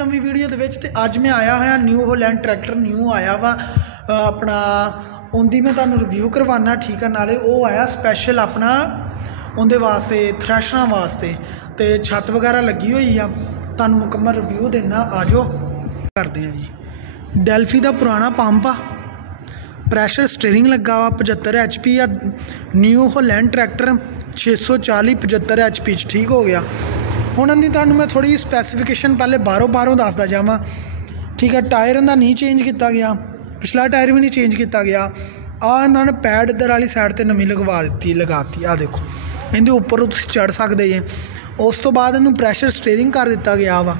नवी video दे विच। ते अज मैं आया होया न्यू होलैंड ट्रैक्टर न्यू आया वा अपना उनकी मैं तुहानूं रिव्यू करवाना। ठीक है, नाले वो आया स्पैशल अपना उनके वास्ते थ्रैशरां वास्ते। तो छत वगैरह लगी हुई आ, तुहानूं मुकम्मल रिव्यू देना। आ जाओ करते हैं जी। डेल्फी का पुराना पंप आ, प्रैशर स्टीयरिंग लगा वा, 75 HP आ। न्यू होलैंड ट्रैक्टर 640 75 HP ठीक हो गया। हुण इहदी तुहानूं मैं थोड़ी स्पैसीफिकेशन पहले बाहरों दसदा जावां। ठीक है, टायर इहदा नहीं चेंज किया गया, पिछला टायर भी नहीं चेंज किया गया। इन्होंने पैड इधर वाली साइड पर नवीं लगाती आ देखो, इहदे उपर तुसीं चढ़ सकते जे। उस तो बाद इहनूं प्रैशर स्टीयरिंग कर दिता गया वा।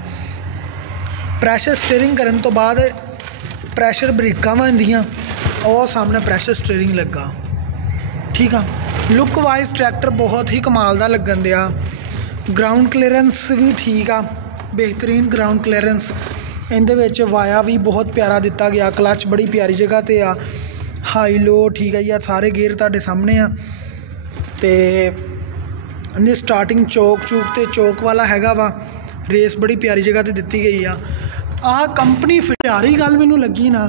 प्रैशर स्टीयरिंग करन तो बाद प्रैशर ब्रेकां वा इंदियां, और सामने प्रैशर स्टीयरिंग लगा। ठीक है, लुक वाइज ट्रैक्टर बहुत ही कमाल का लगन दिया। ग्राउंड क्लीयरेंस भी ठीक आ, बेहतरीन ग्राउंड क्लीयरेंस। इहदे विच वाया भी बहुत प्यारा दिता गया, क्लच बड़ी प्यारी जगह ते आ, हाई लो ठीक है यार, सारे गेयर तुहाडे सामने आ। ते इहदी स्टार्टिंग चौक वाला हैगा वा, रेस बड़ी प्यारी जगह ते दिती गई आ कंपनी प्यारी गल मैनूं लगी ना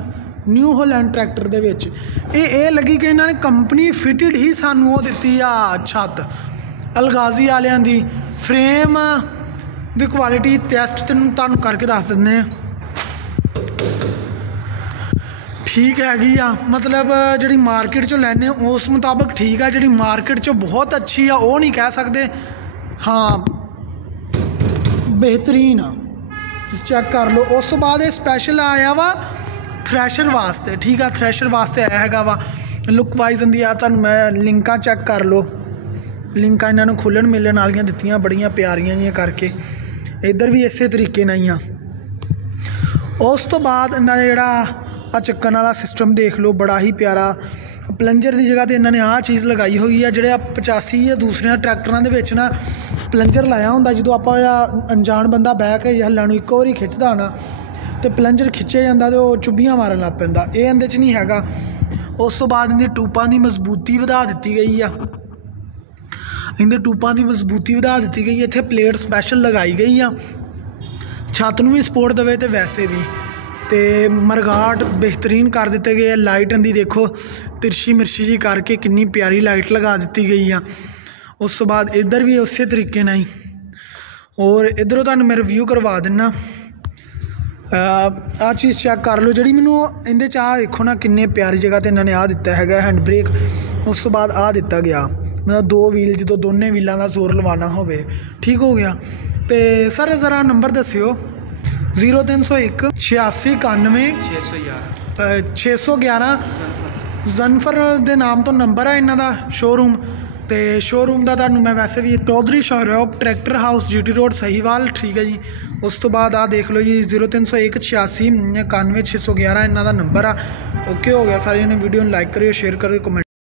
न्यू होलैंड ट्रैक्टर दे विच ये लगी कि इन्होंने कंपनी फिटिड ही सानूं वो दित्ती आ छत। अलगाजी वालियां दी फ्रेम दी क्वालिटी टेस्ट तुहानूं करके दस दिंदे आ, ठीक हैगी आ। मतलब जिहड़ी मार्केट चों लैने उस मुताबिक ठीक है, जिहड़ी मार्केट चों बहुत अच्छी आ वो नहीं कह सकते। हाँ बेहतरीन आ, चेक कर लो। उस तो बाद ये स्पैशल आया वा थ्रैशर वास्ते। ठीक है, थ्रैशर वास्ते आया हैगा वा। लुक वाइज इंदी आ, तुहानूं मैं लिंकां चेक कर लो, लिंकां इन्होंने खुलन मिलन वालियां दित्तियां बड़ियां प्यारियां जियां करके। इधर भी इस तरीके नाल ही आ। उस तो बाद इन्दा जिहड़ा चक्कन वाला सिस्टम देख लो, बड़ा ही प्यारा। प्लंजर की जगह तो इन्होंने आ चीज़ लगाई हुई है, जिहड़े 85 या दूसरे ट्रैक्टरां दे विच ना प्लंजर लाया हुंदा, जो आप अनजान बंदा बह के हल्लां नूं इक्को वारी खिच्चदा ना तो प्लंजर खिच्चे जाता तो चुब्बियां मारन लग पैंदा, ये इहदे च नहीं हैगा। उस तो बाद इहदी टूपां की मजबूती वधा दित्ती गई आ, इहदे टूपां की मजबूती वधा दित्ती गई है। इत्थे प्लेट स्पैशल लगाई गई आ, छत नूं भी सपोर्ट देवे तो वैसे भी। तो मरगाट बेहतरीन कर दिते गए। लाइट इहदी देखो तिरछी मिर्ची जी करके कितनी प्यारी लाइट लगा दी गई आ। उस तो बाद इधर भी उस तरीके ना ही, और इधरों तुहानूं मैं रिव्यू करवा दिना। आ चीज़ चेक कर लो, जी मैनू इहदे च आ देखो ना किन्ने प्यारी जगह तो इन्होंने आ दिता है हैंड ब्रेक। उस तो बाद आ दिता गया मतलब दो व्हील, जो दोनों व्हीलों का जोर लवाना हो ठीक हो गया। तो सर ज़रा नंबर दस्सिओ 0301 86 91 611 जनफर के नाम तो नंबर है इन्हों का शोरूम। तो शोरूम का तुहानूं मैं वैसे भी Chaudhary Saurabh tractor house GT road Sahiwal. ठीक है जी। उस तो बाद आ देख लो जी 0301 86 91 611 इन्हों का नंबर आ। ओके हो गया सारे ने वीडियो लाइक करियो, शेयर करियो, कमेंट